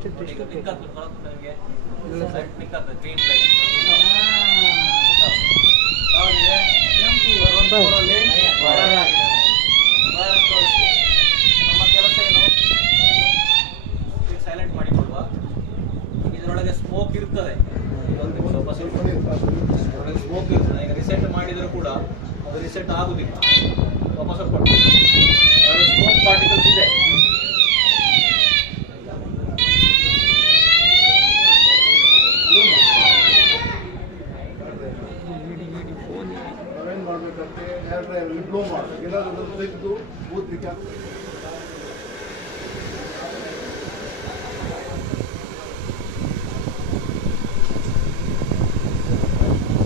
ಈಗ ಲಿಂಕ್ ಆಗ್ತದೆ ಬರುತ್ತೆ ನನಗೆ ಸೈಟ್ ಲಿಂಕ್ ಆಗ್ತದೆ ಗ್ರೀನ್ ಲೈಟ್ ಆಗಿದೆ ಕೆಂಪು ನಮ್ಮ ಕೆಲಸ ಏನು ಸೈಲೆಂಟ್ ಮಾಡಿಕೊಡುವ ಇದರೊಳಗೆ ಸ್ಮೋಕ್ ಇರ್ತದೆ ಸ್ವಲ್ಪ ಇದರೊಳಗೆ ಸ್ಮೋಕ್ ಇರ್ತದೆ ಈಗ ರಿಸೆಟ್ ಮಾಡಿದರೂ ಕೂಡ ಅದು ರಿಸೆಟ್ ಆಗುದಿಲ್ಲ ವಾಪಸ್ ಸ್ಮೋಕ್ ಪಾರ್ಟಿಕಲ್ಸ್ ಇದೆ ನಾವೇನು ಮಾಡಬೇಕಂತೆ ಏರ್ ಡ್ರೈವಲ್ಲಿ ಬ್ಲೋ ಮಾಡಬೇಕು ಎಲ್ಲಾದ್ರೂ ತೆಗೆದು ಊದಲಿಕ್ಕೆ ಆಗ್ತದೆ